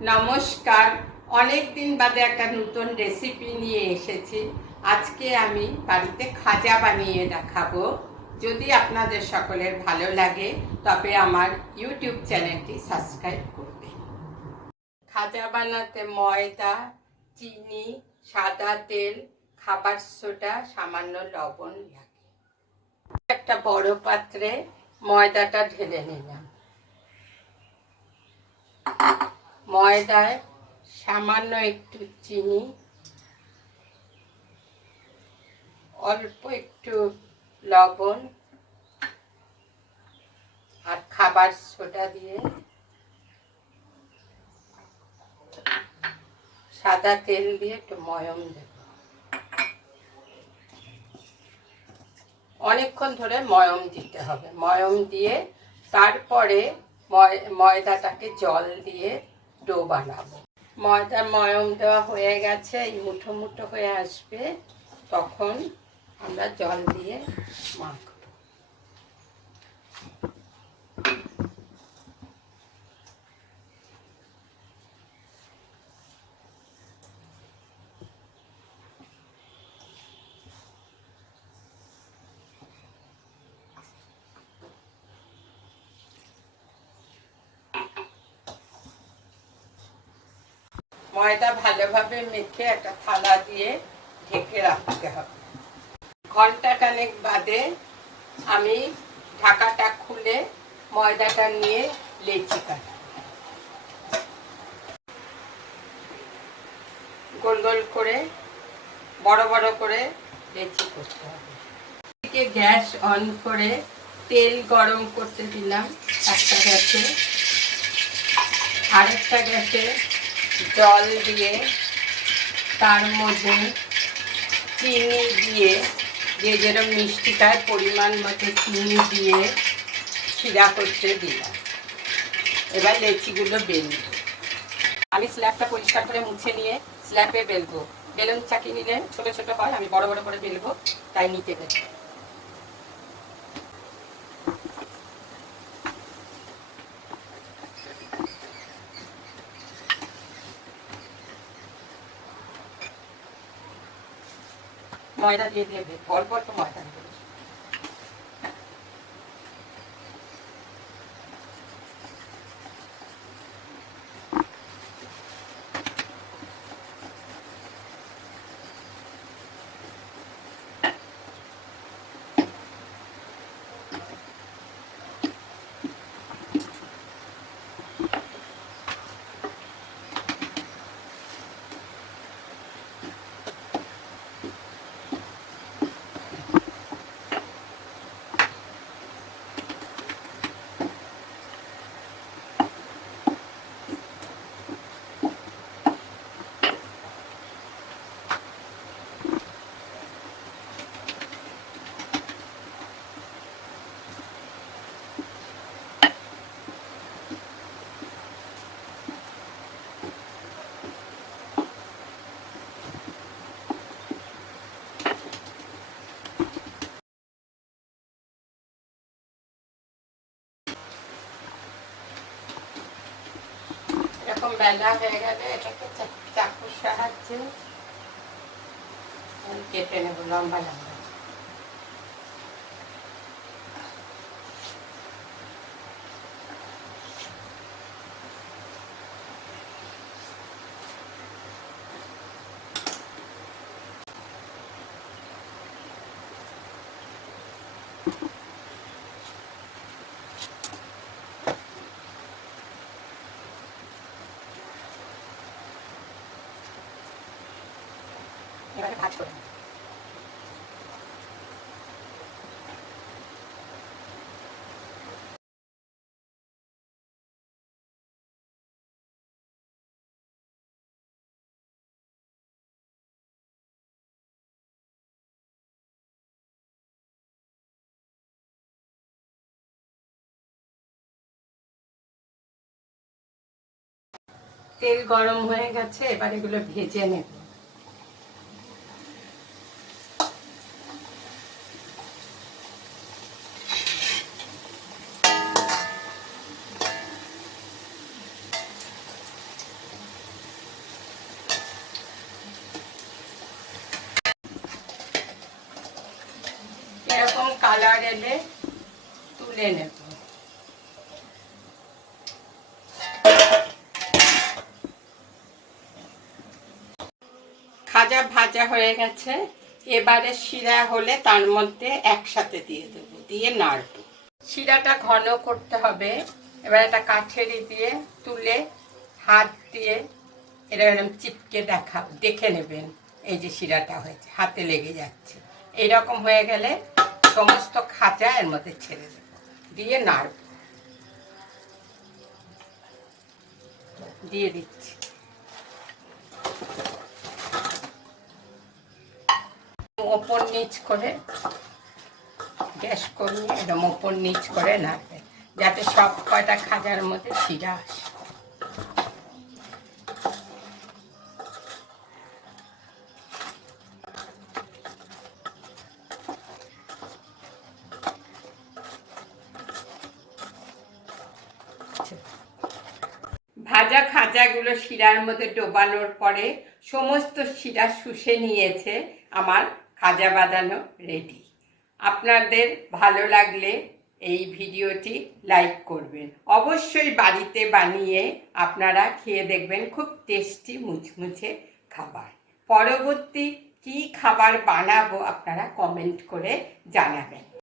নমস্কার। অনেক দিন বাদে একটা নতুন রেসিপি নিয়ে এসেছি। আজকে আমি বাড়িতে খাজা বানিয়ে দেখাবো। যদি আপনাদের সকলের ভালো লাগে তবে আমার ইউটিউব চ্যানেলটি সাবস্ক্রাইব করবেন। খাজা বানাতে ময়দা, চিনি, সাদা তেল, খাবার সোডা, সামান্য লবণ লাগে। একটা বড় পাত্রে ময়দাটা ঢেলে নিলাম। ময়দায় সামান্য একটু চিনি, অল্প একটু লবণ আর খাবার সোডা দিয়ে সাদা তেল দিয়ে একটু ময়ম দেব। অনেকক্ষণ ধরে ময়ম দিতে হবে। ময়ম দিয়ে তারপরে ময়দাটাকে জল দিয়ে ডো বানাবো। ময়দা ময়ম দেওয়া হয়ে গেছে, এই মুঠো মুঠো হয়ে আসবে, তখন আমরা জল দিয়ে মাখবো। ময়দা ভালোভাবে মেখে একটা থালা দিয়ে ঢেকে রাখতে হবে। ঘন্টাখানেক বাদে আমি ঢাকাটা খুলে ময়দাটা নিয়ে লেচি কাটা, গোল গোল করে বড় বড় করে লেচি করতে হবে। গ্যাস অন করে তেল গরম করতে দিলাম একটা গ্যাসে। আরেকটা গ্যাসে জল দিয়ে তার মধ্যে চিনি দিয়ে, যে যেরকম মিষ্টি খায় পরিমাণ মতো চিনি দিয়ে শিরা করতে দিলাম। এবার লেচিগুলো বেলবো। আমি স্ল্যাবটা পরিষ্কার করে মুছে নিয়ে স্ল্যাবে বেলবো। বেলুন চাকি নিলে ছোট ছোট হয়, আমি বড় বড় করে বেলবো, তাই নিতে গেছি। ময়দা দিয়ে দেবে, অল্প অল্প ময়দা দেবে। এরকম বেলা হয়ে গেলে এটাকে চাকুর সাহায্যে কেটে নেব লম্বা লম্বা। এবারে ভাঁজ করে তেল গরম হয়ে গেছে, এবার এগুলো ভেজে নেব। কালার এলে তুলে নেব। খাজা ভাজা হয়ে গেছে, এবারে শিরা হলে তার মধ্যে একসাথে দিয়ে দেবো, দিয়ে নাড়ব। শিরাটা ঘন করতে হবে। এবার একটা কাঠেরি দিয়ে তুলে হাত দিয়ে এরকম চিপকে দেখে নেবেন, এই যে শিরাটা হয়েছে, হাতে লেগে যাচ্ছে। এইরকম হয়ে গেলে সমস্ত খাজা এর মধ্যে ছেড়ে দেব, দিয়ে নাড়ব। দিয়ে দিচ্ছি। ওপর নিচ করে গ্যাস কমিয়ে এরকম ওপর নিচ করে নাড়বে, যাতে সব কয়টা খাজার মধ্যে শিরা আসে। ভাজা খাজাগুলো শিরার মধ্যে ডোবানোর পরে সমস্ত শিরা শুষে নিয়েছে, আমার খাজা বানানো রেডি। আপনাদের ভালো লাগলে এই ভিডিওটি লাইক করবেন। অবশ্যই বাড়িতে বানিয়ে আপনারা খেয়ে দেখবেন, খুব টেস্টি মুচমুচে খাবার। পরবর্তী কি খাবার বানাবো আপনারা কমেন্ট করে জানাবেন।